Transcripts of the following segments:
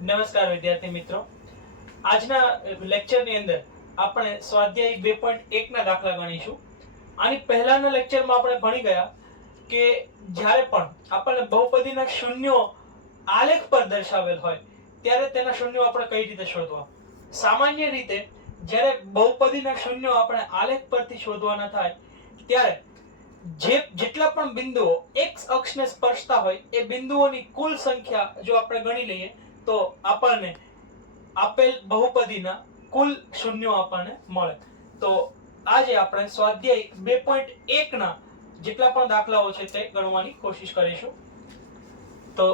નમસ્કાર વિદ્યાર્થી મિત્રો, આજના લેક્ચરની અંદર આપણે સ્વાધ્યાય 2.1 ના દાખલા ગણીશું. આની પહેલાના લેક્ચરમાં આપણે ભણી ગયા કે જ્યારે પણ આપણને બહુપદીના શૂન્યો આલેખ પર દર્શાવેલ હોય ત્યારે તેના શૂન્યો આપણે કઈ રીતે શોધવા. સામાન્ય રીતે જ્યારે બહુપદીના શૂન્યો આપણે આલેખ પરથી શોધવાના થાય ત્યારે જેટલા પણ બિંદુઓ x અક્ષને સ્પર્શતા હોય એ બિંદુઓની કુલ સંખ્યા જો આપણે ગણી લઈએ તો આપણને આપેલ બહુપદીના કુલ શૂન્યો આપણને મળે. તો આજે આપણે સ્વાધ્યાય 2.1 ના જેટલા પણ દાખલાઓ છે તે ગણવાની કોશિશ કરીશું. તો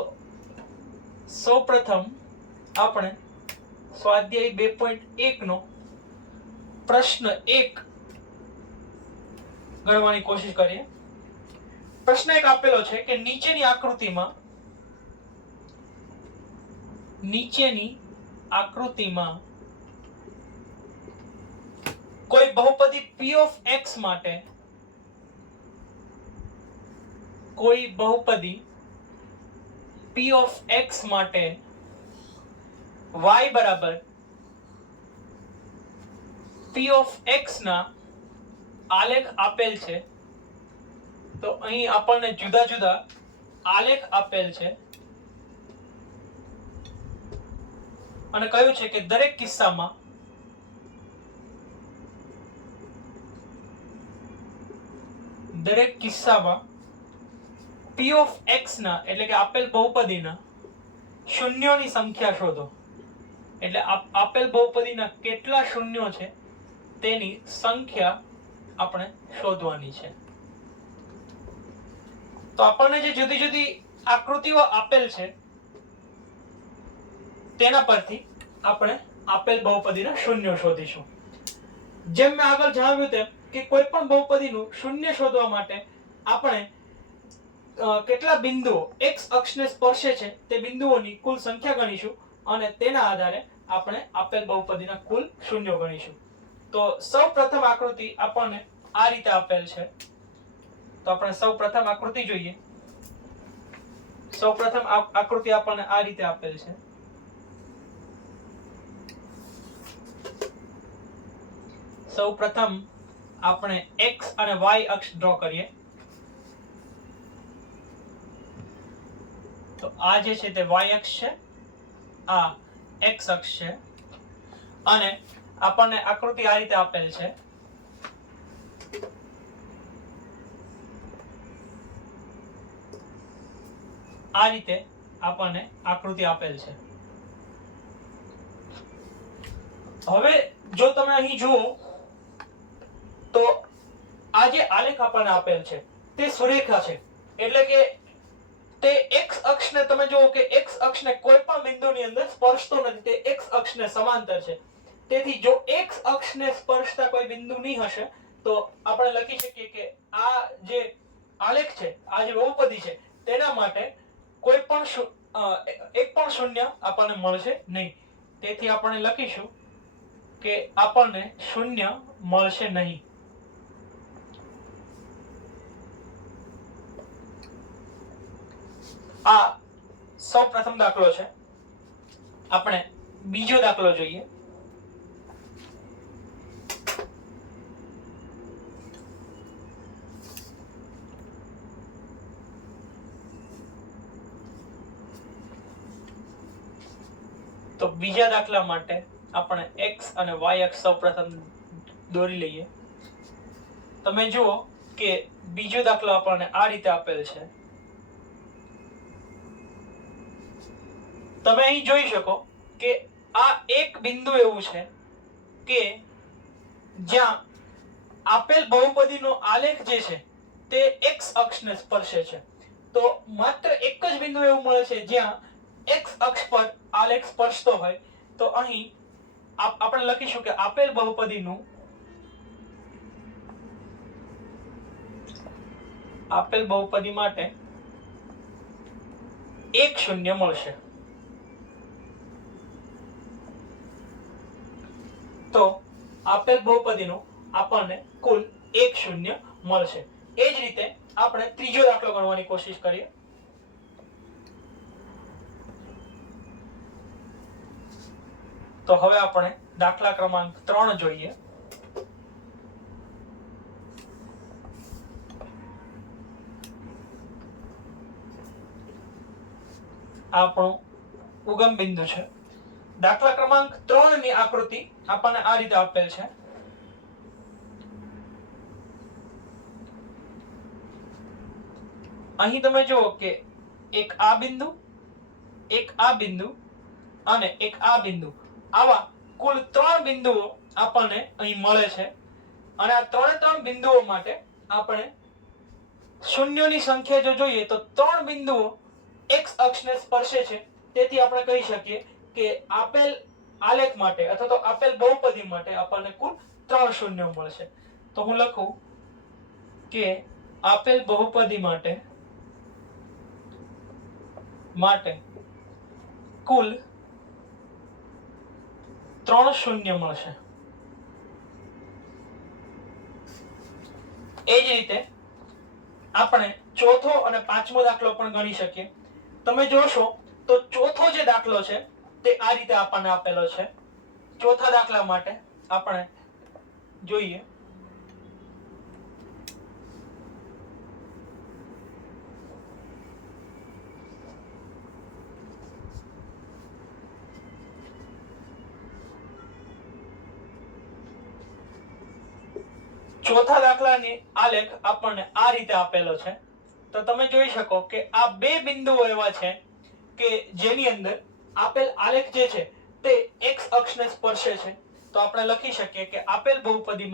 સૌપ્રથમ આપણે સ્વાધ્યાય 2.1 નો પ્રશ્ન 1 ગણવાની કોશિશ કરીએ. પ્રશ્ન 1 આપેલો છે કે નીચેની આકૃતિમાં કોઈ બહુપદી p of x માટે y બરાબર p of x ના આલેખ આપેલ છે. તો અહીં આપણને જુદા જુદા આલેખ આપેલ છે અને કહ્યું છે કે દરેક કિસ્સામાં p of x ના એટલે કે આપેલ બહુપદીના શૂન્યોની સંખ્યા શોધો. એટલે આપેલ બહુપદીના કેટલા શૂન્યો છે તેની સંખ્યા આપણે શોધવાની છે. તો આપણને જે જુદી જુદી આકૃતિઓ આપેલ છે તેના પરથી આપણે આપેલ બહુપદીના શૂન્યો શોધીશું. જેમ મેં આગળ જણાવ્યું તેમ કે કોઈ પણ બહુપદીનું શૂન્ય શોધવા માટે આપણે કેટલા બિંદુઓ x અક્ષને સ્પર્શે છે તે બિંદુઓની કુલ સંખ્યા ગણીશું અને તેના આધારે આપણે આપેલ બહુપદીના કુલ શૂન્યો ગણીશું. તો સૌપ્રથમ આકૃતિ આપણને આ રીતે આપેલ છે. તો આપણે સૌપ્રથમ આકૃતિ જોઈએ. સૌપ્રથમ આકૃતિ આપણને આ રીતે આપેલ છે. સૌપ્રથમ આપણે x અને y અક્ષ ડ્રો કરીએ. તો આ જે છે તે y અક્ષ છે, આ x અક્ષ છે અને આપણને આકૃતિ આ રીતે આપેલ છે. આ રીતે આપણને આકૃતિ આપેલ છે. હવે જો તમે અહીં જુઓ તો આ જે આલેખ આપણને આપેલ છે તે સુરેખા છે. એટલે કે તે x અક્ષને તમે જુઓ કે x અક્ષને કોઈ પણ બિંદુની અંદર સ્પર્શતો નથી, તે x અક્ષને સમાંતર છે. તેથી જો x અક્ષને સ્પર્શતા કોઈ બિંદુ નહીં હશે તો આપણે લખી શકીએ કે આ જે આલેખ છે, આ જે બહુપદી છે તેના માટે કોઈ પણ એક પણ શૂન્ય આપણને મળશે નહીં. તેથી આપણે લખીશું કે આપણને શૂન્ય મળશે નહીં. આ સૌપ્રથમ દાખલો છે. આપણે બીજો દાખલો જોઈએ. તો બીજા દાખલા માટે આપણે x અને y અક્ષ સૌપ્રથમ દોરી લઈએ. તમે જુઓ કે બીજો દાખલો આપણને આ રીતે આપેલ છે. તમે અહીં જોઈ શકો કે આ એક બિંદુ એવું છે કે જ્યાં આપેલ બહુપદીનો આલેખ જે છે તે x અક્ષને સ્પર્શે છે. તો માત્ર એક જ બિંદુ એવું મળે છે જ્યાં x અક્ષ પર આલેખ સ્પર્શતો હોય. તો અહીં આપણે લખીશું કે આપેલ બહુપદી માટે એક શૂન્ય મળશે. તો આપેલ બહુપદીનું આપણને કુલ એક શૂન્ય મળશે. એ જ રીતે આપણે ત્રીજો દાખલો ગણવાની કોશિશ કરીએ. તો હવે આપણે દાખલા ક્રમાંક 3 જોઈએ. આપણો ઉગમ બિંદુ છે. દાખલા ક્રમાંક 3 ની આકૃતિ આપણને આ રીતે આપેલ છે. અહીં તમે જુઓ કે એક આ બિંદુ, એક આ બિંદુ અને એક આ બિંદુ, આવા કુલ 3 બિંદુઓ આપણને અહીં મળે છે. અને આ 3 બિંદુઓ માટે આપણે શૂન્યોની સંખ્યા જો જોઈએ તો 3 બિંદુઓ x અક્ષને સ્પર્શે છે. તેથી આપણે કહી શકીએ કે આપેલ આલેખ માટે અથવા તો આપેલ બહુપદી માટે આપણને કુલ 3 શૂન્યો મળશે. તો હું લખું કે આપેલ બહુપદી માટે કુલ 3 શૂન્ય મળશે. એ જ રીતે આપણે ચોથો અને પાંચમો દાખલો પણ ગણી શકીએ. તમે જોશો તો ચોથો જે દાખલો છે તે આ રીતે આપણને આપેલો છે. ચોથા દાખલા માટે આપણે જોઈએ. ચોથા દાખલાની આલેખ આપણને આ રીતે આપેલો છે. તો તમે જોઈ શકો કે આ બે બિંદુઓ એવા છે કે જેની અંદર આપેલ આલેખ જે છે તે x અક્ષને સ્પર્શે છે. તો આપણે લખી શકીએ કે આપેલ બહુપદી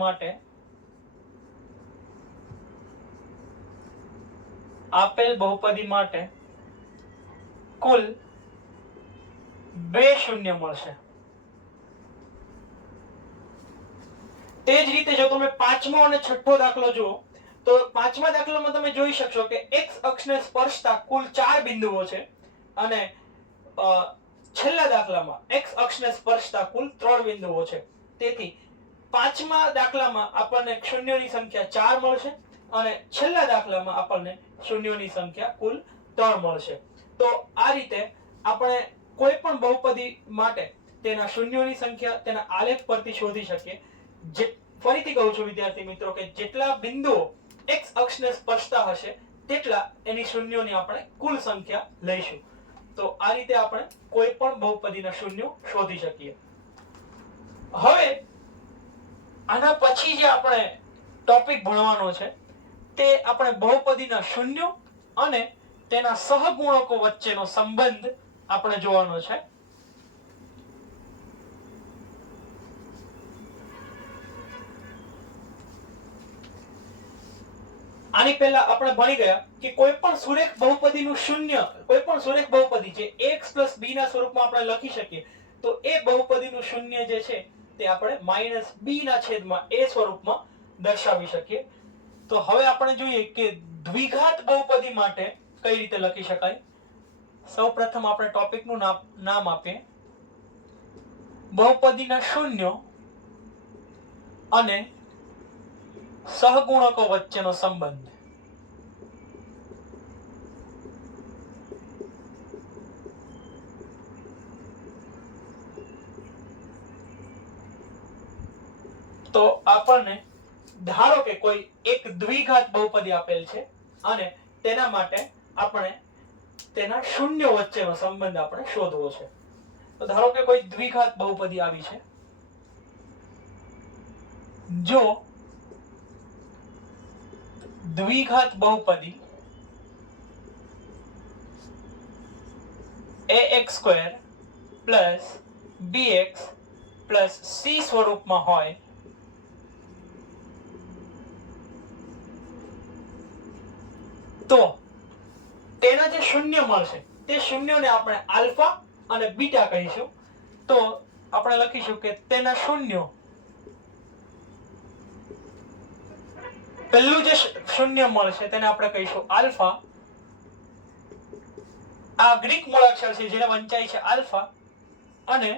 માટે કુલ 2 શૂન્ય મળશે. તે જ રીતે જો તમે પાંચમો અને છઠ્ઠો દાખલો જુઓ તો પાંચમા દાખલામાં તમે જોઈ શકશો કે x અક્ષને સ્પર્શતા કુલ 4 બિંદુઓ છે અને છેલ્લા દાખલામાં x અક્ષને સ્પર્શતા કુલ 3 બિંદુઓ છે. તેથી પાંચમા દાખલામાં આપણને શૂન્યોની સંખ્યા 4 મળશે અને છેલ્લા દાખલામાં આપણને શૂન્યોની સંખ્યા કુલ 3 મળશે. તો આ રીતે આપણે કોઈ પણ બહુપદી માટે તેના શૂન્યોની સંખ્યા તેના આલેખ પરથી શોધી શકીએ. ફરીથી કહું છું વિદ્યાર્થી મિત્રો કે જેટલા બિંદુઓ x અક્ષને સ્પર્શતા હશે તેટલા એની શૂન્યોની આપણે કુલ સંખ્યા લઈશું. તો આ રીતે આપણે કોઈ પણ બહુપદીના શૂન્યો શોધી શકીએ. હવે આના પછી જે આપણે ટોપિક ભણવાનો છે તે આપણે બહુપદીના શૂન્યો અને તેના સહગુણકો વચ્ચેનો સંબંધ આપણે જોવાનો છે. આની પહેલા આપણે ભણી ગયા કે કોઈ પણ સુરેખ બહુપદીનું શૂન્ય, કોઈ પણ સુરેખ બહુપદી જે x + b ના સ્વરૂપમાં આપણે લખી શકીએ તો એ બહુપદીનું શૂન્ય જે છે તે આપણે -b ના છેદમાં a સ્વરૂપમાં દર્શાવી શકીએ. તો હવે આપણે જોઈએ કે દ્વિઘાત બહુપદી માટે કઈ રીતે લખી શકાય. સૌપ્રથમ આપણે ટોપિકનું નામ આપીએ બહુપદીના શૂન્યો અને સહગુણકો વચ્ચેનો સંબંધ. તો આપણને ધારો કે કોઈ એક દ્વિઘાત બહુપદી આપેલ છે અને તેના માટે આપણે તેના શૂન્યો વચ્ચેનો સંબંધ આપણે શોધવો છે. તો ધારો કે કોઈ દ્વિઘાત બહુપદી આવી છે. જો દ્વિઘાત બહુપદી ax² + bx + c સ્વરૂપમાં હોય તો તેના જે શૂન્ય મળશે તે શૂન્યોને આપણે આલ્ફા અને બીટા કહીશું. તો આપણે લખીશું કે તેના શૂન્યો, પહેલું જે શૂન્ય મળશે તેને આપણે કહીશું આલ્ફા. આ ગ્રીક મૂળાક્ષર છે જેને વંચાય છે આલ્ફા, અને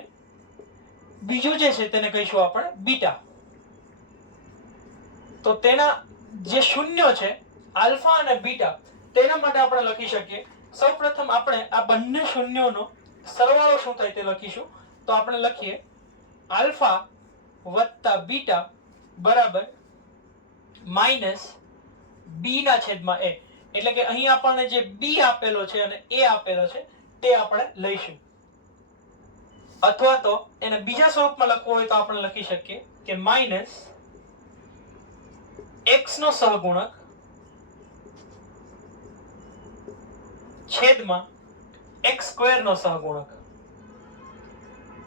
બીજું જે છે તેને કહીશું આપણે બીટા. તો તેના જે શૂન્ય છે આલ્ફા અને બીટા તેના માટે આપણે લખી શકીએ. સૌપ્રથમ આપણે આ બંને શૂન્યોનો સરવાળો શું થાય તે લખીશું. તો આપણે લખીએ આલ્ફા વત્તા બીટા બરાબર માઇનસ બી ના છેદમાં એ. એટલે કે અહીં આપણને જે બી આપેલો છે અને એ આપેલો છે તે આપણે લઈશું. અથવા તો એને બીજા સ્વરૂપમાં લખવું હોય તો આપણે લખી શકીએ કે માઇનસ x નો સહગુણક છેદમાં x સ્ક્વેર નો સહગુણક.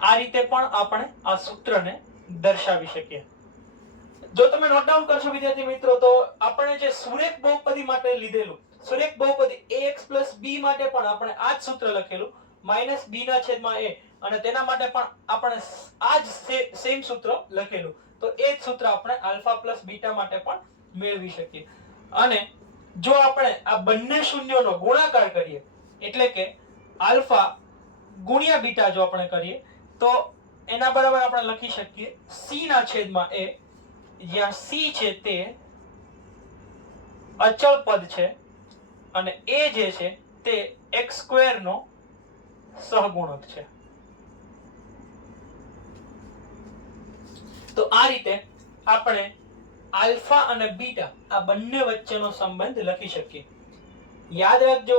આ રીતે પણ આપણે આ સૂત્રને દર્શાવી શકીએ. જો તમે નોટ ડાઉન કરશો વિદ્યાર્થી મિત્રો તો આપણે જે સુરેખ બહુપદી માટે લીધેલું સુરેખ બહુપદી ax b માટે પણ આપણે આ જ સૂત્ર લખેલું માઇનસ b ના છેદમાં a અને તેના માટે પણ આપણે આ જ સેમ સૂત્ર લખેલું. તો એ જ સૂત્ર આપણે આલ્ફા બીટા માટે પણ મેળવી શકીએ. અને જો આપણે આ બંને શૂન્યોનો ગુણાકાર કરીએ એટલે કે આલ્ફા ગુણ્યા બીટા જો આપણે કરીએ તો એના બરાબર આપણે લખી શકીએ c ના છેદમાં a, જ્યાં c છે તે અચળ પદ છે અને a જે છે તે x સ્ક્વેર નો સહગુણક છે. તો આ રીતે આપણે આલ્ફા અને બીટા આ બંને વચ્ચેનો સંબંધ લખી શકીએ. યાદ રાખજો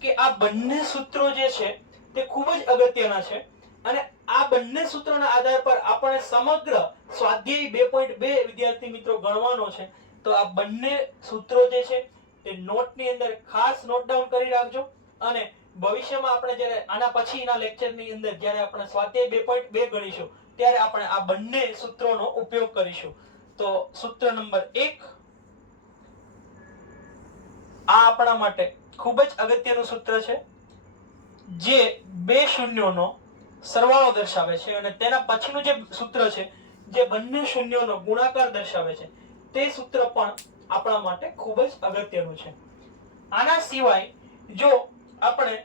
કે આ બંને સૂત્રો જે છે તે ખૂબ જ અગત્યના છે અને આ બંને સૂત્રોના આધાર પર આપણે સમગ્ર સ્વાધ્યાય 2.2 વિદ્યાર્થી મિત્રો ગણવાનો છે. તો આ બંને સૂત્રો જે છે તે નોટની અંદર ખાસ નોટ ડાઉન કરી રાખજો અને ભવિષ્યમાં આપણે જ્યારે આના પછીના લેક્ચરની અંદર જ્યારે આપણે સ્વાધ્યાય 2.2 ગણીશું ત્યારે આપણે આ બંને સૂત્રોનો ઉપયોગ કરીશું. તો સૂત્ર નંબર 1 આ આપણા માટે ખૂબ જ અગત્યનું સૂત્ર છે જે બે શૂન્યોનો સરવાળો દર્શાવે છે અને તેના પછીનું જે સૂત્ર છે જે બંને શૂન્યોનો ગુણાકાર દર્શાવે છે તે સૂત્ર પણ આપણા માટે ખૂબ જ અગત્યનું છે. આના સિવાય જો આપણે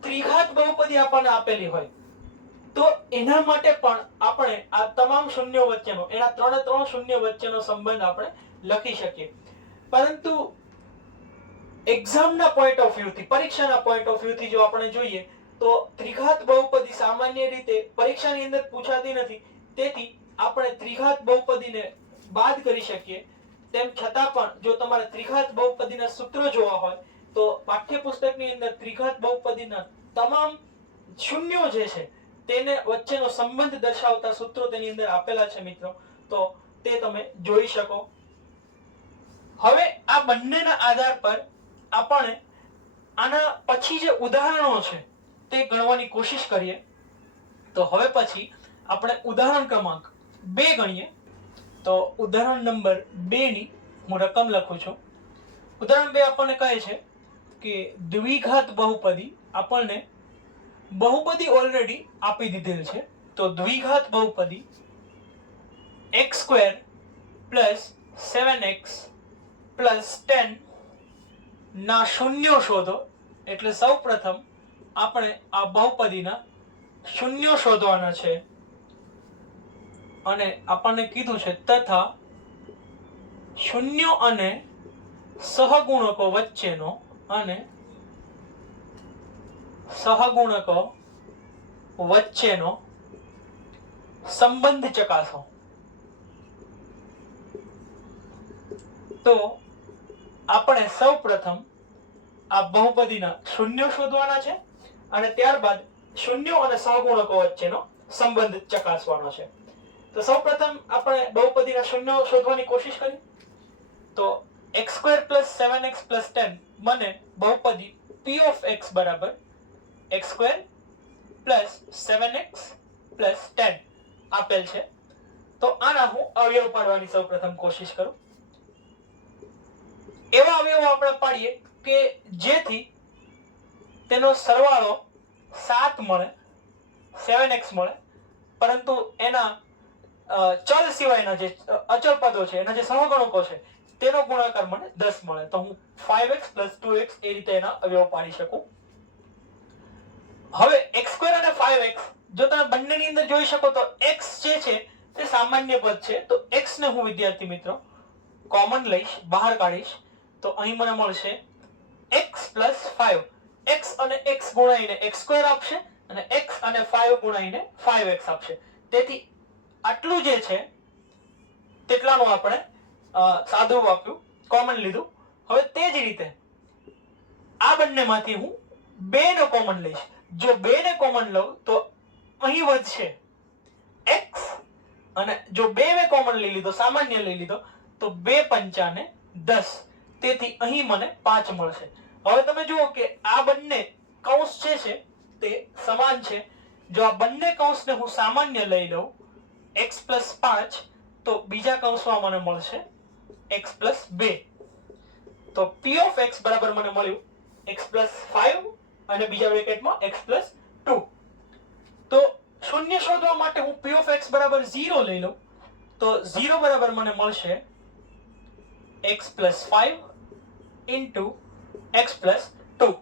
ત્રિઘાત બહુપદી આપણને આપેલી હોય તો એના માટે પણ આપણે આ તમામ શૂન્યો વચ્ચેનો એના ત્રણ શૂન્ય વચ્ચેનો સંબંધ આપણે લખી શકીએ. પરંતુ એક્ઝામના પોઈન્ટ ઓફ વ્યૂ થી પરીક્ષાના પોઈન્ટ ઓફ વ્યૂ થી જો આપણે જોઈએ તો ત્રિઘાત બહુપદી સામાન્ય રીતે પરીક્ષાની અંદર પૂછાતી નથી. તેથી આપણે ત્રિઘાત બહુપદીને બાદ કરી શકીએ. તેમ છતાં પણ જો તમારે ત્રિઘાત બહુપદીના સૂત્રો જોવા હોય તો પાઠ્યપુસ્તકની અંદર ત્રિઘાત બહુપદીના તમામ શૂન્યો જે છે તેને વચ્ચેનો સંબંધ દર્શાવતા સૂત્રો તેની અંદર આપેલા છે મિત્રો. તો તે તમે જોઈ શકો. હવે આ બંનેના આધાર પર આપણે આના પછી જે ઉદાહરણો છે તે ગણવાની કોશિશ કરીએ. તો હવે પછી આપણે ઉદાહરણ ક્રમાંક 2 ગણીએ. તો ઉદાહરણ નંબર 2 ની હું રકમ લખું છું. ઉદાહરણ 2 આપણને કહે છે કે દ્વિઘાત બહુપદી આપણને બહુપદી ઓલરેડી આપી દીધેલ છે. તો દ્વિઘાત બહુપદી x² + 7x + 10 ના શૂન્યો શોધો. એટલે સૌપ્રથમ આપણે આ બહુપદીના શૂન્યો શોધવાના છે અને આપણને કીધું છે તથા શૂન્યો અને સહગુણકો વચ્ચેનો સંબંધ ચકાસો. તો આપણે સૌપ્રથમ આ બહુપદીના શૂન્યો શોધવાના છે અને ત્યારબાદ શૂન્યો અને સહગુણકો વચ્ચેનો સંબંધ ચકાસવાનો છે. તો સૌપ્રથમ આપણે બહુપદીના શૂન્યો શોધવાની કોશિશ કરીએ. તો x² + 7x + 10 મને બહુપદી p of x બરાબર x² + 7x + 10 આપેલ છે. તો આના હું અવયવ પાડવાની સૌપ્રથમ કોશિશ કરું. એવા અવયવો આપણે પાડીએ કે જેથી તેનો સરવાળો 7 મળે 7x મળે પરંતુ એના ચલ સિવાયના જે અચળ પદો છે એના જે સહગુણકો છે તેનો ગુણાકાર મને 10 મળે. તો હું 5x + 2x એ રીતે એના અવયવ પાડી શકું. હવે x² અને 5x જો તમે બંનેની અંદર જોઈ શકો તો x જે છે તે સામાન્ય પદ છે. તો x ને હું વિદ્યાર્થી મિત્રો કોમન લઈશ, બહાર કાઢીશ. તો અહીં મને મળશે x + 5. x અને x ગુણાઈને x² આપશે અને x અને 5 ગુણાઈને 5x આપશે. તેથી આટલું જે છે તેટલાનું આપણે સાદું આપ્યું, કોમન લીધું. હવે તે જ રીતે આ બંનેમાંથી હું 2 નો કોમન લઈશ. જો 2 ને કોમન લઉં તો અહીં વધશે x, અને જો 2 મેં કોમન લઈ લીધો, સામાન્ય લઈ લીધો, તો 2 પંચાને 10. તેથી અહીં મને 5 મળશે. હવે તમે જુઓ કે આ બંને કૌંસ છે તે સમાન છે. જો આ બંને કૌંસને હું સામાન્ય લઈ લઉં x + 5, તો બીજા કૌંસમાં મને મળશે x + 2. તો p of x બરાબર મને મળ્યું x + 5 અને બીજા બ્રેકેટમાં x + 2. તો શૂન્ય શોધવા માટે હું p of x બરાબર 0 લઈ લઉં તો 0 બરાબર મને મળશે x + 5 into x + 2.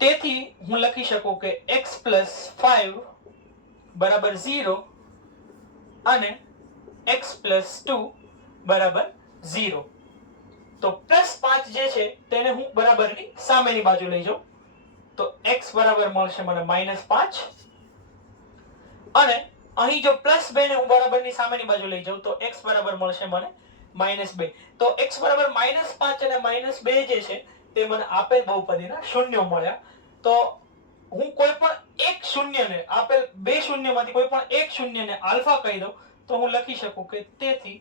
તેથી હું લખી શકું કે x + 5 બરાબર 0 અને x + 2 બરાબર 0. તો +5 જે છે તેને હું બરાબરની સામેની બાજુ લઈ જાઉં તો x બરાબર મળશે મને -5, અને અહીં જો +2 ને હું બરાબરની સામેની બાજુ લઈ જાઉં તો x બરાબર મળશે મને -2. તો x બરાબર -5 અને -2 જે છે તે મને આપેલ બહુપદીના શૂન્યો મળ્યા. તો હું કોઈ પણ એક શૂન્યને, આપેલ 2 શૂન્યમાંથી કોઈ પણ એક શૂન્યને આલ્ફા કહી દઉં તો હું લખી શકું કે તેથી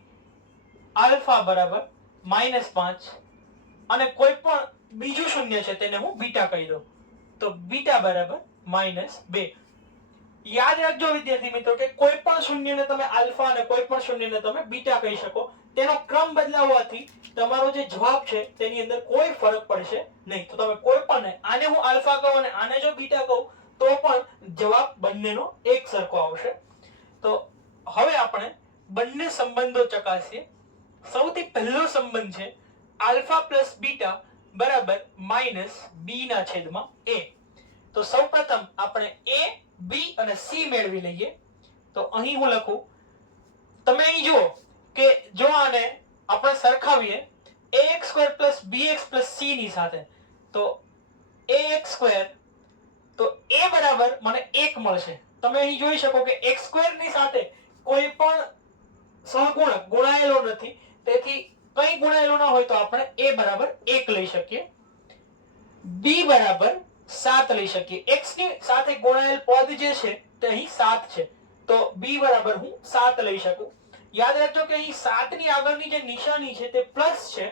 આલ્ફા બરાબર -5, અને કોઈ પણ બીજું શૂન્ય છે તેને હું બીટા કહી દઉં તો બીટા બરાબર -2. યાદ રાખજો વિદ્યાર્થી મિત્રો કે કોઈ પણ શૂન્યને તમે આલ્ફા અને કોઈ પણ શૂન્યને તમે બીટા કહી શકો. તેનો ક્રમ બદલાવવાથી તમારો જે જવાબ છે તેની અંદર કોઈ ફરક પડશે નહીં. તો તમે કોઈ પણ, આને હું આલ્ફા કહું અને આને જો બીટા કહું તો પણ જવાબ બંનેનો એક સરખો આવશે. તો હવે આપણે બંને સંબંધો ચકાસીએ. સૌથી પહેલો સંબંધ છે આલ્ફા + બીટા બરાબર -b/a. તો સૌપ્રથમ આપણે a, b અને c મેળવી લઈએ. તો અહીં હું લખું, તમે અહીં જુઓ કે જો આને આપણે સરખાવીએ ax² + bx + c ની સાથે તો ax² તો a બરાબર મને 1 મળશે. તમે અહીં જોઈ શકો કે x² ની સાથે કોઈ પણ સહગુણક ગુણાયેલો નથી, તેથી કંઈ ગુણાયેલો ન હોય તો આપણે a બરાબર 1 લઈ શકીએ, b બરાબર 7 લઈ શકીએ. x ની સાથે ગુણાયેલ પદ જે છે તે અહીં 7 છે તો b બરાબર હું 7 લઈ શકું. યાદ રાખજો કે અહીં 7 ની આગળની જે નિશાની છે તે પ્લસ છે,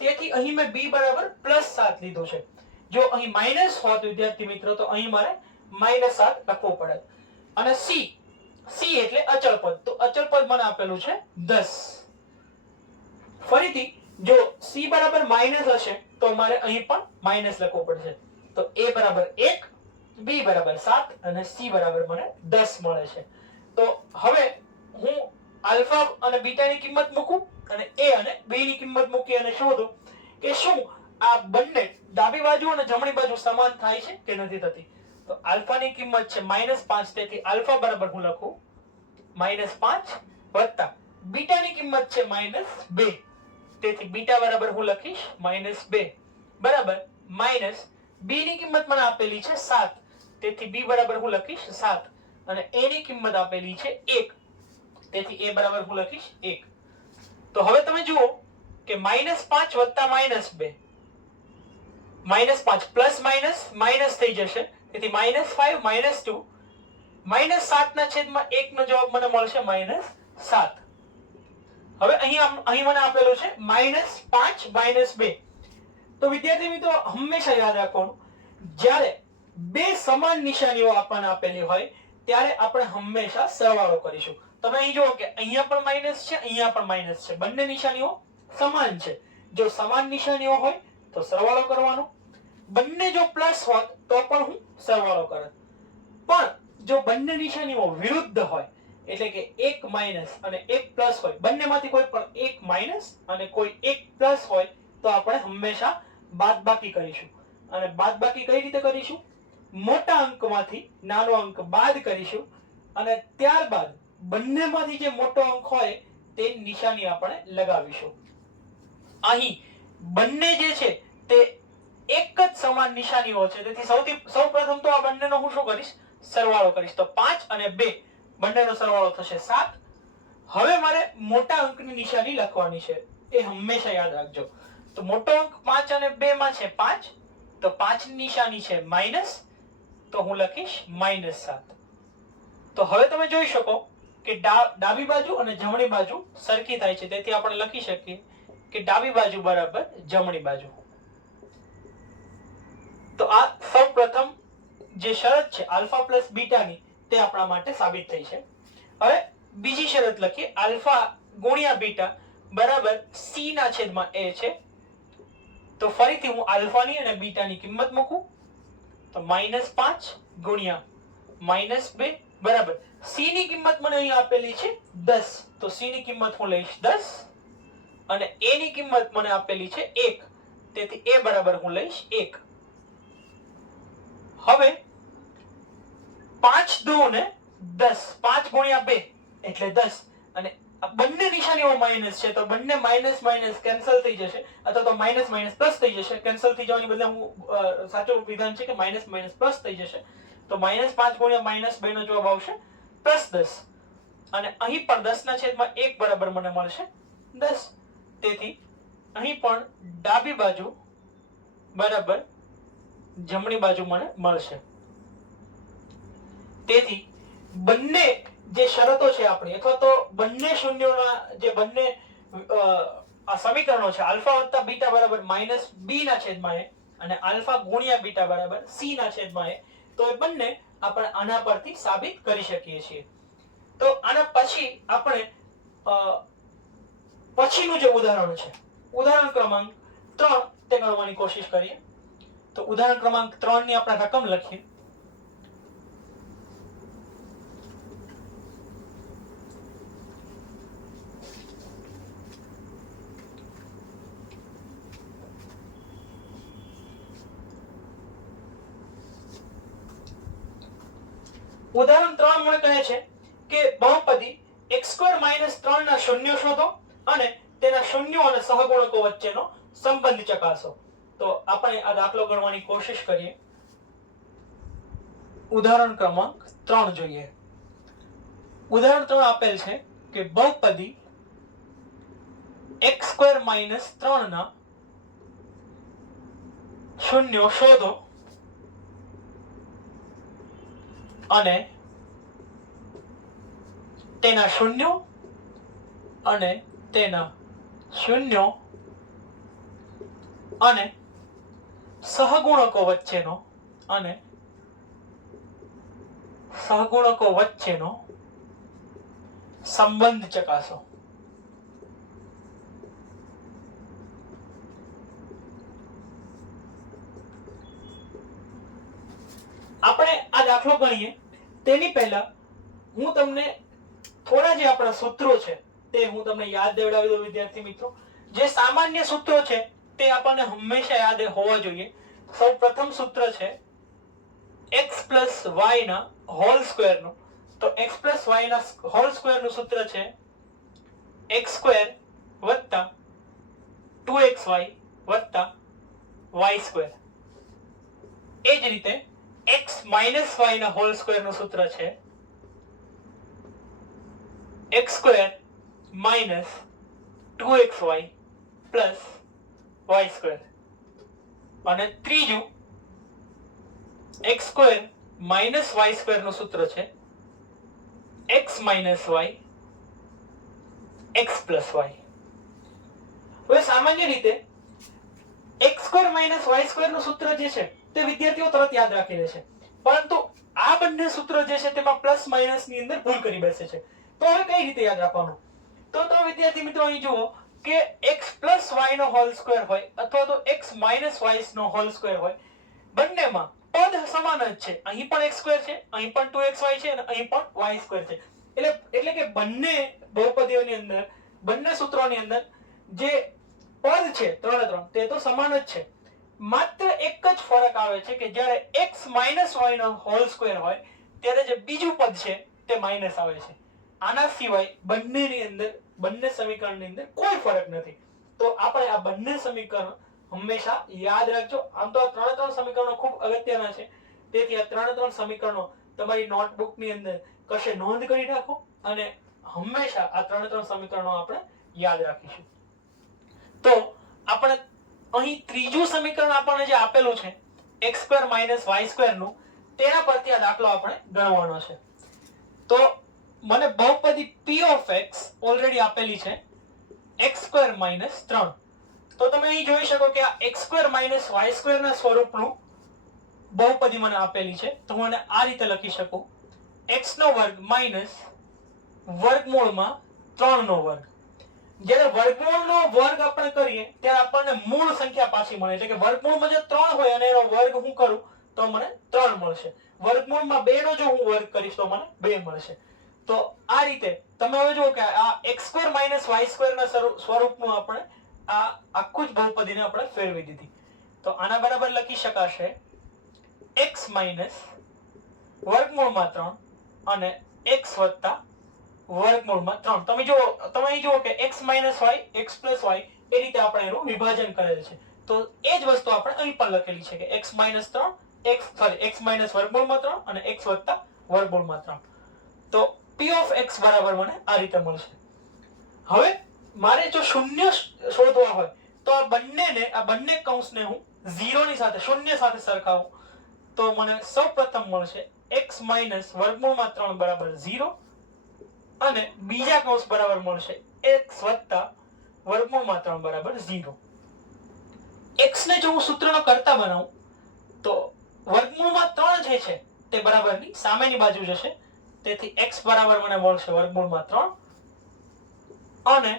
તેથી અહીં મેં b બરાબર +7 લીધો છે. જો અહીં માઈનસ હોત વિદ્યાર્થી મિત્રો તો અહીં મારે -7 લખવું પડે. અને c એટલે અચળ પદ, તો અચળ પદ મને આપેલું છે 10. ફરીથી જો c બરાબર માઈનસ હશે તો મારે અહીં પણ માઈનસ લખવું પડશે. તો a બરાબર 1, b બરાબર 7 અને c બરાબર મને 10 મળે છે. તો હવે હું આલ્ફા અને બીટા ની કિંમત મૂકું અને a અને b ની કિંમત મૂકી અને શોધું કે શું આ બંને ડાબી બાજુ અને જમણી બાજુ સમાન થાય છે કે નથી થતી. તો આલ્ફા ની કિંમત છે -5, તેથી આલ્ફા બરાબર હું લખું -5 વત્તા બીટા ની કિંમત છે -2, તેથી બીટા બરાબર હું લખીશ -2 બરાબર માઈનસ b ની કિંમત મને આપેલી છે 7, તેથી b બરાબર હું લખીશ 7 અને a ની કિંમત આપેલી છે 1, તેથી a બરાબર હું લખીશ 1. તો હવે તમે જુઓ કે -5 વત્તા -2, -5 પ્લસ માઈનસ થઈ જશે, તેથી -5 -2 -7 ના છેદમાં 1 નો જવાબ મને મળશે -7. હવે અહીં મને આપેલું છે -5 -2. તો વિદ્યાર્થી મિત્રો હંમેશા યાદ રાખવાનું, જ્યારે બે સમાન નિશાનીઓ આપણને આપેલી હોય ત્યારે આપણે હંમેશા સરવાળો કરીશું. તમે અહીં જુઓ કે અહીંયા પણ માઈનસ છે, અહીંયા પણ માઈનસ છે, બંને નિશાનીઓ સમાન છે. જો સમાન નિશાનીઓ હોય તો સરવાળો કરવાનો, બંને જો પ્લસ હોત તો પણ હું સરવાળો કરત. પણ જો બંને નિશાનીઓ વિરુદ્ધ હોય, એટલે કે એક માઈનસ અને એક પ્લસ હોય, બંનેમાંથી કોઈ પણ એક માઈનસ અને કોઈ એક પ્લસ હોય તો આપણે હંમેશા બાદબાકી કરીશું. અને બાદબાકી કઈ રીતે કરીશું? મોટા અંકમાંથી નાનો અંક બાદ કરીશું અને ત્યારબાદ બંનેમાંથી જે મોટો અંક હોય તે નિશાની આપણે લગાવીશું. અહીં બંને જે છે તે એક જ સમાન નિશાનીઓ છે, તેથી સૌપ્રથમ તો આ બંનેનો હું શું કરીશ? સરવાળો કરીશ. તો 5 અને 2 બંનેનો સરવાળો થશે 7. હવે મારે મોટા અંકની નિશાની લખવાની છે, એ હંમેશા યાદ રાખજો. તો મોટો અંક 5 અને 2 માં છે 5, તો 5 ની નિશાની છે માઈનસ, તો હું લખીશ -7. તો હવે તમે જોઈ શકો કે ડાબી બાજુ અને જમણી બાજુ સરખી થાય છે, તેથી આપણે લખી શકીએ કે ડાબી બાજુ બરાબર જમણી બાજુ. તો આ સૌપ્રથમ જે શરત છે આલ્ફા પ્લસ બીટા ની, તે આપણા માટે સાબિત થઈ છે. હવે બીજી શરત લખીએ, આલ્ફા ગુણ્યા બીટા બરાબર c ના છેદમાં a છે. તો ફરીથી હું આલ્ફાની અને બીટાની કિંમત મૂકું, તો -5 ગુણ્યા -2 બરાબર c ની કિંમત મને અહીં આપેલી છે 10, તો c ની કિંમત હું લઈશ 10 અને a ની કિંમત મને આપેલી છે 1, તેથી a બરાબર હું લઈશ 1. હવે 5 દુ ને 10, 5 ગુણ્યા 2 એટલે 10, અને બંને નિશાનીઓ માઈનસ છે, તો બંને માઈનસ માઈનસ કેન્સલ થઈ જશે, અથવા તો માઈનસ માઈનસ પ્લસ થઈ જશે. કેન્સલ થઈ જવાની બદલે હું સાચું વિધાન છે કે માઈનસ માઈનસ પ્લસ થઈ જશે. તો -5 ગુણ્યા -2 નો જવાબ આવશે +10, અને અહીં પણ 10 ના છેદમાં 1 બરાબર મને મળશે 10. તેથી અહીં પણ ડાબી બાજુ બરાબર જમણી બાજુ મને મળશે. તેથી બંને જે શરતો છે આપણી, અથવા તો બંને શૂન્યોના જે બંને આ સમીકરણો છે, આલ્ફા વત્તા બીટા બરાબર -b ના છેદમાં a અને આલ્ફા ગુણ્યા બીટા બરાબર c ના છેદમાં a, તો એ બંને આપણે આના પરથી સાબિત કરી શકીએ છીએ. તો આના પછી આપણે પછીનું જે ઉદાહરણ છે, ઉદાહરણ ક્રમાંક 3, તે ગણવાની કોશિશ કરીએ. તો ઉદાહરણ ક્રમાંક 3 ની આપણે રકમ લખીએ. ઉદાહરણ 3 મને કહે છે કે બહુપદી x² - 3 ના શૂન્યો શોધો અને તેના શૂન્યો અને સહગુણકો વચ્ચેનો સંબંધ ચકાસો. તો આપણે આ દાખલો ગણવાની કોશિશ કરીએ. ઉદાહરણ ક્રમાંક 3 જોઈએ. ઉદાહરણ 3 આપેલ છે કે બહુપદી x² - 3 ના શૂન્યો શોધો અને તેના શૂન્યો અને તેના શૂન્યો અને સહગુણકો વચ્ચેનો સંબંધ ચકાસો. આપણે આ દાખલો ગણીએ તેની પહેલા હું તમને થોડા જે આપણા સૂત્રો છે તે હું તમને યાદ દેવડાવી દઉં વિદ્યાર્થી મિત્રો. જે સામાન્ય સૂત્રો છે તે આપણને હંમેશા યાદ હોવા જોઈએ. સૌપ્રથમ સૂત્ર છે x + y ના હોલ સ્ક્વેર નું. તો x + y ના હોલ સ્ક્વેર નું સૂત્ર છે x² + 2xy + y². એ જ રીતે x - y ના હોલ સ્ક્વેર નું સૂત્ર છે x² - 2xy + y². અને ત્રીજું x² - y² નું સૂત્ર છે x - y x + y. હવે સામાન્ય રીતે x² - y² નું સૂત્ર જે છે તે વિદ્યાર્થીઓ તરત યાદ રાખી લે છે, પરંતુ આ બંને સૂત્ર જે છે તેમાં પ્લસ માઈનસ ની અંદર ભૂલ કરી બેસે છે. તો હવે કઈ રીતે યાદ રાખવાનું? તો વિદ્યાર્થી મિત્રો અહીં જુઓ કે x + y નો હોલ સ્ક્વેર હોય અથવા તો x - y નો હોલ સ્ક્વેર હોય, બંનેમાં પદ સમાન જ છે. અહીં પણ x² છે, અહીં પણ 2xy છે અને અહીં પણ y² છે. એટલે કે બંને બહુપદીઓની અંદર, બંને સૂત્રોની અંદર જે પદ છે 3 તે તો સમાન જ છે. માત્ર એક જ ફરક આવે છે કે જ્યારે x - y નો હોલ સ્ક્વેર હોય ત્યારે જે બીજું પદ છે તે માઈનસ આવે છે. આના સિવાય બંનેની અંદર, બંને સમીકરણની અંદર કોઈ ફરક નથી. તો આપણે આ બંને સમીકરણ હંમેશા યાદ રાખજો. આમ તો આ 3 સમીકરણો ખૂબ અગત્યના છે, તેથી આ 3 સમીકરણો તમારી નોટબુક ની અંદર કશે નોંધ કરી રાખો અને હંમેશા આ ત્રણ સમીકરણો આપણે યાદ રાખીશું. તો આપણે અહીં ત્રીજું સમીકરણ આપણને જે આપેલું છે x² - y² નું, તેના પરથી આ દાખલો આપણે ગણવાનો છે. તો મને બહુપદી p of x ઓલરેડી આપેલી છે x² - 3. તો તમે અહીં જોઈ શકો કે આ x² - y² ના સ્વરૂપનું બહુપદી મને આપેલી છે. તો હું આ રીતે લખી શકું x² - વર્ગમૂળમાં 3 નો વર્ગ. જ્યારે વર્ગમૂળનો વર્ગ આપણે કરીએ ત્યારે આપણને મૂળ સંખ્યા પાછી મળે, એટલે કે વર્ગમૂળમાં જો 3 હોય અને એનો વર્ગ હું કરું તો મને 3 મળશે. વર્ગમૂળમાં 2 નો જો હું વર્ગ કરીશ તો મને 2 મળશે. તો આ રીતે તમે હવે જુઓ કે આ x² - y² ના સ્વરૂપનું આપણે આ આખું જ બહુપદીને આપણે ફેરવી દીધી. તો આના બરાબર લખી શકાશે x - વર્ગમૂળમાં 3 અને x વત્તા વર્ગમૂળમાં 3. તમે અહીં જુઓ કે x - y x + y એ રીતે આપણે એનું વિભાજન કરેલ છે. તો એ જ વસ્તુ આપણે અહીં પણ લખેલી છે કે x - 3 x - વર્ગમૂળમાં 3 અને x વત્તા વર્ગમૂળમાં 3. તો p of x બરાબર મને આ રીતે મળશે. હવે મારે જો શૂન્ય શોધવા હોય તો આ બંને કૌંસને હું 0 ની સાથે શૂન્ય સાથે સરખાવું તો મને સૌપ્રથમ મળશે x - વર્ગમૂળમાં 3 બરાબર 0 અને બીજા કૌંસ બરાબર મળશે x વત્તા વર્ગમૂળમાં 3 બરાબર 0. x ને જો હું સૂત્રનો કર્તા બનાવું તો વર્ગમૂળમાં 3 જે છે તે બરાબરની સામેની બાજુ જશે. તેથી x બરાબર મને મળશે વર્ગમૂળમાં 3 અને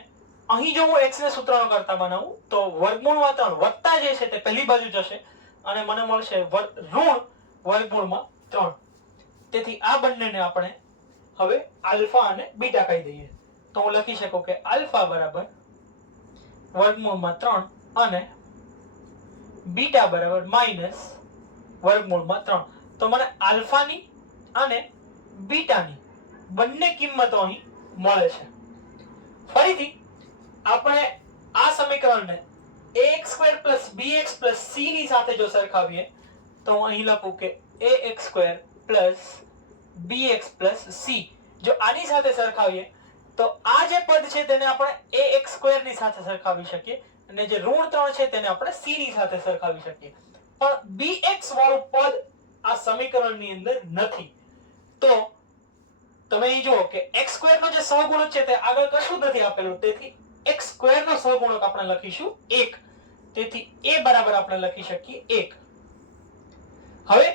અહીં જો હું x ને સૂત્રનો કર્તા બનાવું તો વર્ગમૂળમાં 3 વત્તા જે છે તે પહેલી બાજુ જશે અને મને મળશે ઋણ વર્ગમૂળમાં 3. તેથી આ બંનેને આપણે હવે આલ્ફા અને બીટા કહી દઈએ. તો હું લખી શકું કે આલ્ફા બરાબર વર્ગમૂળમાં 3 અને બીટા બરાબર માઈનસ વર્ગમૂળમાં 3. તો મને આલ્ફાની અને બીટાની બંને કિંમતો અહીં મળે છે. ફરીથી આપણે આ સમીકરણને ax² + bx + c ની સાથે જો સરખાવીએ તો હું અહીં લખું કે ax² + bx + c. જો આની સાથે સરખાવીએ તો આ જે પદ છે તેને આપણે ax² ની સાથે સરખાવી શકીએ અને જે ઋણ 3 છે તેને આપણે c ની સાથે સરખાવી શકીએ. પણ bx વાળું પદ આ સમીકરણની અંદર નથી. તો તમે અહીં જુઓ કે x² નો જે સહગુણક છે તે આગળ કશું નથી આપેલું. તેથી x² નો સહગુણક આપણે લખીશું 1. તેથી a બરાબર આપણે લખી શકીએ 1. હવે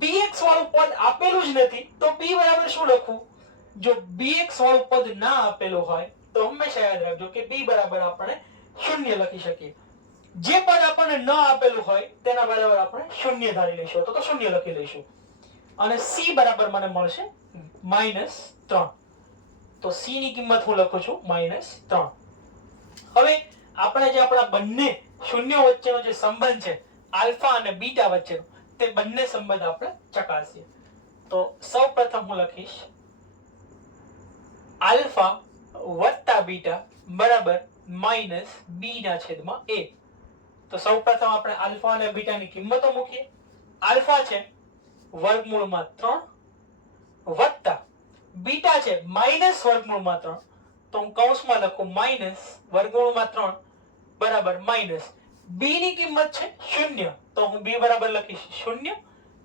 bx વાળું પદ આપેલું જ નથી તો b બરાબર શું લખવું? જો bx વાળું પદ ના આપેલું હોય તો હંમેશા યાદ રાખજો કે b બરાબર આપણે 0 લખી શકીએ. જે પદ આપણને ન આપેલું હોય તેના બરાબર આપણે 0 ધારી લઈશું તો 0 લખી લઈશું. અને c બરાબર મને મળશે -3. તો c ની કિંમત હું લખું છું -3. હવે આપણે જે આપણા બંને શૂન્યો વચ્ચેનો જે સંબંધ છે આલ્ફા અને બીટા વચ્ચેનો તે બંને સંબંધ આપણે ચકાસીએ. તો સૌપ્રથમ હું લખીશ આલ્ફા વત્તા બીટા બરાબર -b/a. તો સૌપ્રથમ આપણે આલ્ફા અને બીટાની કિંમતો મૂકીએ. આલ્ફા છે વર્ગમૂળમાં 3 વત્તા બીટા છે વર્ગમૂળમાં 3. તો હું કૌંસમાં લખું વર્ગમૂળમાં 3 બરાબર માઈનસ b ની કિંમત છે 0 તો હું b બરાબર લખીશ 0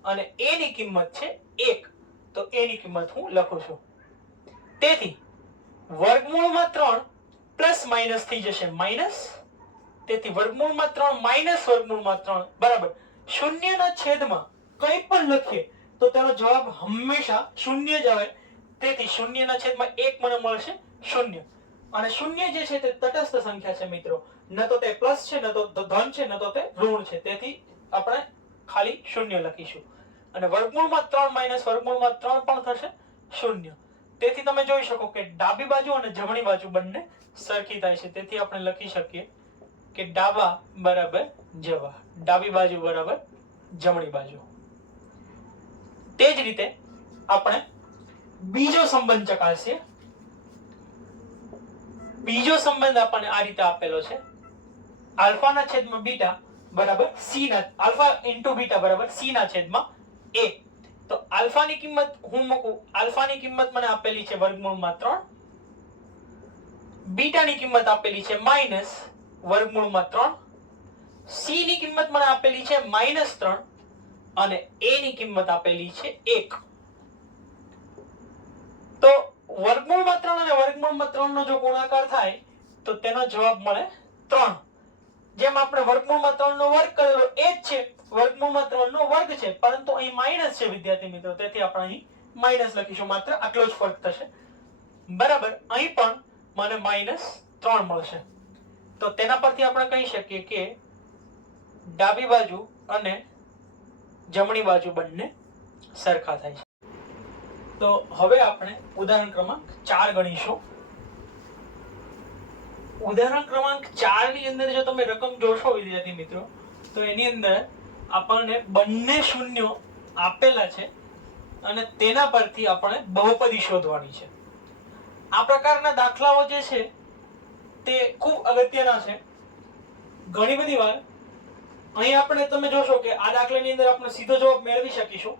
અને a ની કિંમત છે 1 તો a ની કિંમત હું લખું છું. તેથી વર્ગમૂળમાં 3 પ્લસ માઈનસ થઈ જશે માઈનસ. તેથી વર્ગમૂળમાં 3 માઈનસ વર્ગમૂળમાં 3 બરાબર 0 ના છેદમાં કંઈ પણ લખીએ તો તેનો જવાબ હંમેશા 0 જ આવે. તેથી 0 ના છેદમાં 1 મને મળશે 0. અને 0 જે છે તે તટસ્થ સંખ્યા છે મિત્રો. ન તો તે પ્લસ છે, ન તો ધન છે, ન તો તે ઋણ છે. તેથી આપણે ખાલી 0 લખીશું. અને વર્ગમૂળમાં 3 માઈનસ વર્ગમૂળમાં 3 પણ થશે 0. તેથી તમે જોઈ શકો કે ડાબી બાજુ અને જમણી બાજુ બંને સરખી થાય છે. તેથી આપણે લખી શકીએ કે ડાબા બરાબર જવા, ડાબી બાજુ બરાબર જમણી બાજુ. તે જ રીતે આપણે બીજો સંબંધ ચકાસીએ. બીજો સંબંધ આપણને આ રીતે આપેલો છે આલ્ફા ના છેદમાં બીટા બરાબર c ના આલ્ફા ઇન્ટુ બીટા બરાબર c ના છેદમાં a. તો આલ્ફાની કિંમત હું મૂકું, આલ્ફાની કિંમત મને આપેલી છે વર્ગમૂળમાં 3, બીટાની કિંમત આપેલી છે માઈનસ વર્ગમૂળમાં 3, સી ની કિંમત મને આપેલી છે -3 અને એ ની કિંમત આપેલી છે 1. તો વર્ગમૂળમાં 3 અને વર્ગમૂળમાં 3 નો જો ગુણાકાર થાય તો તેનો જવાબ મળે 3. જેમ આપણે વર્ગમૂળમાં 3 નો વર્ગ કરેલો એ જ છે, વર્ગમૂળમાં 3 નો વર્ગ છે, પરંતુ અહીં માઈનસ છે વિદ્યાર્થી મિત્રો, તેથી આપણે અહીં માઈનસ લખીશું. માત્ર આટલો જ ફરક થશે. બરાબર, અહીં પણ મને -3 મળશે. તો તેના પરથી આપણે કહી શકીએ કે ડાબી બાજુ અને જમણી બાજુ બંને સરખા થાય છે. તો હવે આપણે ઉદાહરણ ક્રમાંક 4 ગણીશું. ઉદાહરણ ક્રમાંક 4 ની અંદર જો તમે રકમ જોશો વિદ્યાર્થી મિત્રો, તો એની અંદર આપણને બંને શૂન્યો આપેલા છે અને તેના પરથી આપણે બહુપદી શોધવાની છે. આ પ્રકારના દાખલાઓ જે છે તે ખૂબ અગત્યના છે. ઘણી બધી વાર અહીં આપણે તમે જોશો કે આ દાખલાની અંદર આપણે સીધો જવાબ મેળવી શકીશું,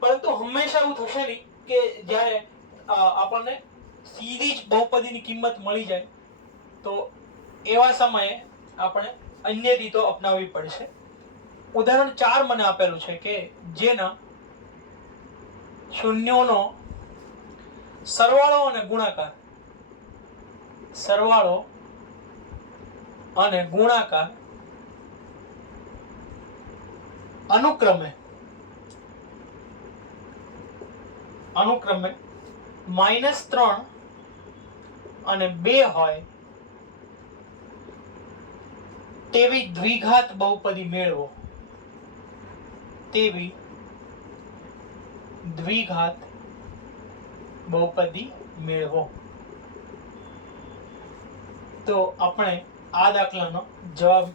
પરંતુ હંમેશા એવું થશે નહીં કે જ્યારે આપણને સીધી જ બહુપદીની કિંમત મળી જાય, તો એવા સમયે આપણે અન્ય રીતો અપનાવવી પડશે. ઉદાહરણ 4 મને આપેલું છે કે જેના શૂન્યોનો સરવાળો અને ગુણાકાર, સરવાળો અને ગુણાકાર અનુક્રમે -3 અને 2 હોય તેવી દ્વિઘાત બહુપદી મેળવો, તેવી દ્વિઘાત બહુપદી મેળવો. તો આપણે આ દાખલાનો જવાબ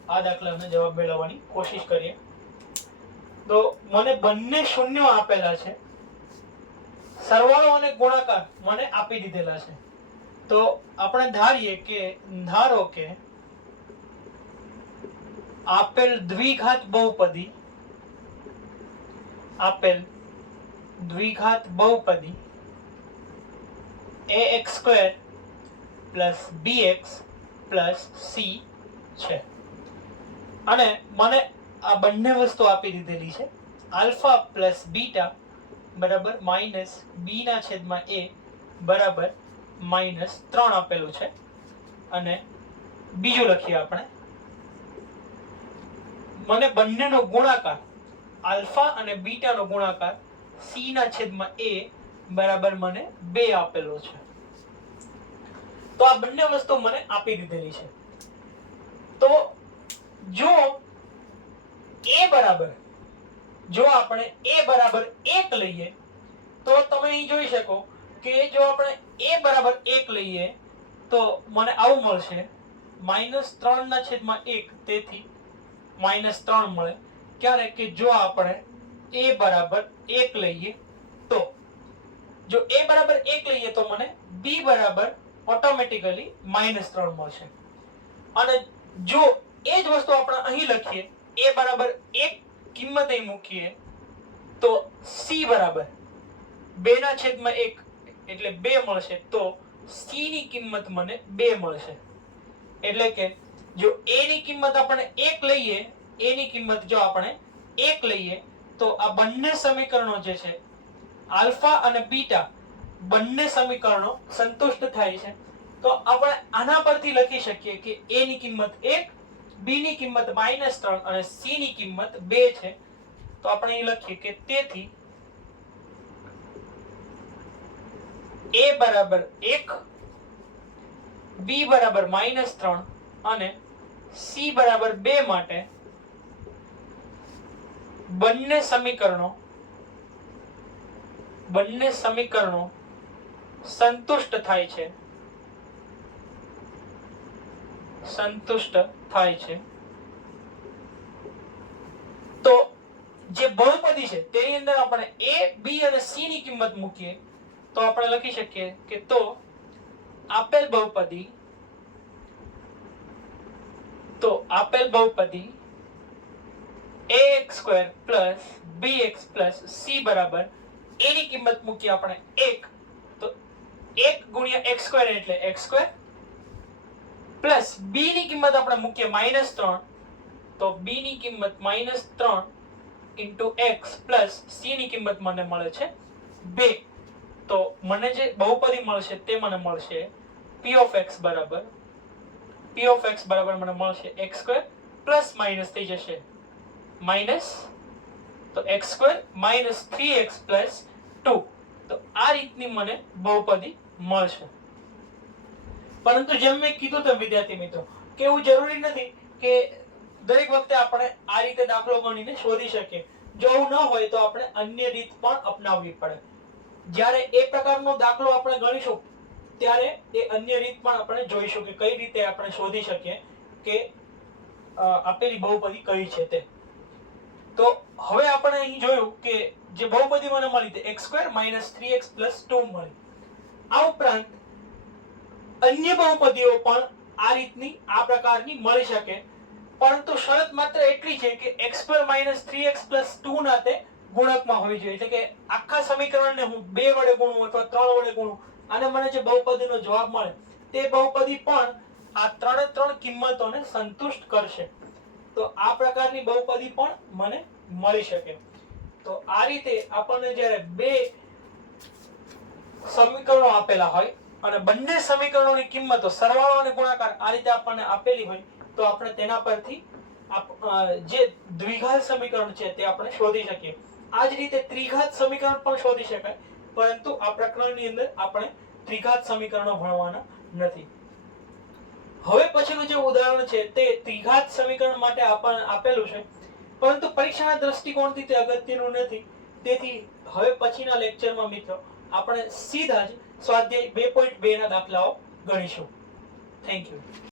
મેળવવાની કોશિશ કરીએ. તો મને બંને શૂન્યો આપેલા છે, સરવાળો અને ગુણાકાર મને આપી દીધેલા છે. તો આપણે ધારો કે આપેલ દ્વિઘાત બહુપદી ax² bx c છે અને મને આ બંને વસ્તુ આપી દીધેલી છે. આલ્ફા પ્લસ બીટા બરાબર -b/a બરાબર -3 આપેલું છે. અને બીજું લખીએ આપણે, મને બંનેનો ગુણાકાર આલ્ફા અને બીટાનો ગુણાકાર c/a બરાબર મને 2 આપેલો છે. તો આ બંને વસ્તુ મને આપી દીધેલી છે. તો જો આપણે a બરાબર 1 લઈએ તો તમે અહીં જોઈ શકો કે જો આપણે a બરાબર 1 લઈએ તો મને આવું મળશે -3/1, તેથી -3 મળે. ક્યારે કે જો આપણે a બરાબર 1 લઈએ તો, જો a બરાબર 1 લઈએ તો મને b બરાબર ઓટોમેટિકલી -3 મળશે. અને જો એ જ વસ્તુ આપણે અહીં લખીએ, a બરાબર 1 કિંમત અહીં મૂકીએ તો c બરાબર 2/1 એટલે 2 મળશે. તો c ની કિંમત મને 2 મળશે. એટલે કે જો a ની કિંમત આપણે 1 લઈએ, a ની કિંમત જો આપણે 1 લઈએ તો આ બંને સમીકરણો જે છે આલ્ફા અને બીટા બંને સમીકરણો સંતુષ્ટ થાય છે. તો આપણે આના પરથી લખી શકીએ કે a ની કિંમત 1, b ની કિંમત -3 અને c ની કિંમત 2 છે. તો આપણે અહીં લખીએ કે તેથી a બરાબર 1, b બરાબર -3 અને c બરાબર 2 માટે બંને સમીકરણો સંતુષ્ટ થાય છે. તો જે બહુપદી છે તેની અંદર આપણે a, b અને c ની કિંમત મૂકીએ તો આપણે લખી શકીએ કે તો આપેલ બહુપદી ax² bx c બરાબર a ની કિંમત મૂકી આપણે 1, તો 1 ગુણ્યા x² એટલે x² પ્લસ b ની કિંમત આપણે મૂકીએ -3, તો b ની કિંમત -3 ઇન્ટુ x પ્લસ c ની કિંમત મને મળે છે 2. તો મને જે બહુપદી મળશે તે મને મળશે p of x બરાબર મને મળશે x² પ્લસ માઈનસ થઈ જશે માઈનસ, તો x² માઈનસ 3x પ્લસ 2. તો આ રીતની મને બહુપદી મળશે. પરંતુ જેમ મેં કીધું તેમ વિદ્યાર્થી મિત્રો કે એવું જરૂરી નથી કે દરેક વખતે આપણે આ રીતે દાખલો ગણીને શોધી શકીએ. જો એવું ન હોય તો આપણે અન્ય રીત પણ અપનાવવી પડે. જ્યારે એ પ્રકારનો દાખલો આપણે ગણીશું ત્યારે એ અન્ય રીત પણ આપણે જોઈશું કે કઈ રીતે આપણે શોધી શકીએ કે આપેલી બહુપદી કઈ છે તે. તો હવે આપણે અહીં જોયું કે જે બહુપદી મને મળી તે x² - 3x 2 મળી. આ ઉપરાંત અન્ય બહુપદીઓ પણ આ રીતની આ પ્રકારની મળી શકે, પરંતુ શરત માત્ર એટલી છે કે x² - 3x 2 ના તે ગુણકમાં હોવી જોઈએ. એટલે કે આખા સમીકરણને હું 2 વડે ગુણું અથવા 3 વડે ગુણું અને મને જે બહુપદીનો જવાબ મળે તે બહુપદી પણ આ ત્રણે કિંમતોને સંતુષ્ટ કરશે. તો આ પ્રકારની બહુપદી પણ મને મળી શકે. તો આ રીતે આપણને જ્યારે બે સમીકરણો આપેલા હોય અને બંને સમીકરણોની કિંમતો સરવાળો અને ગુણાકાર આ રીતે આપણને આપેલી હોય તો આપણે તેના પરથી જે દ્વિઘાત સમીકરણ છે તે આપણે શોધી શકીએ. આ જ રીતે ત્રિઘાત સમીકરણ પણ શોધી શકાય, પરંતુ આ પ્રકરણની અંદર આપણે ત્રિઘાત સમીકરણો ભણવાના નથી. હવે પછીનું જે ઉદાહરણ છે તે ત્રિઘાત સમીકરણ માટે આપેલું છે, પરંતુ પરીક્ષાના દ્રષ્ટિકોણથી તે અગત્યનું નથી. તેથી હવે પછીના લેક્ચરમાં મિત્રો આપણે સીધા જ સ્વાધ્યાય 2.2 ના દાખલાઓ ગણીશું. Thank you.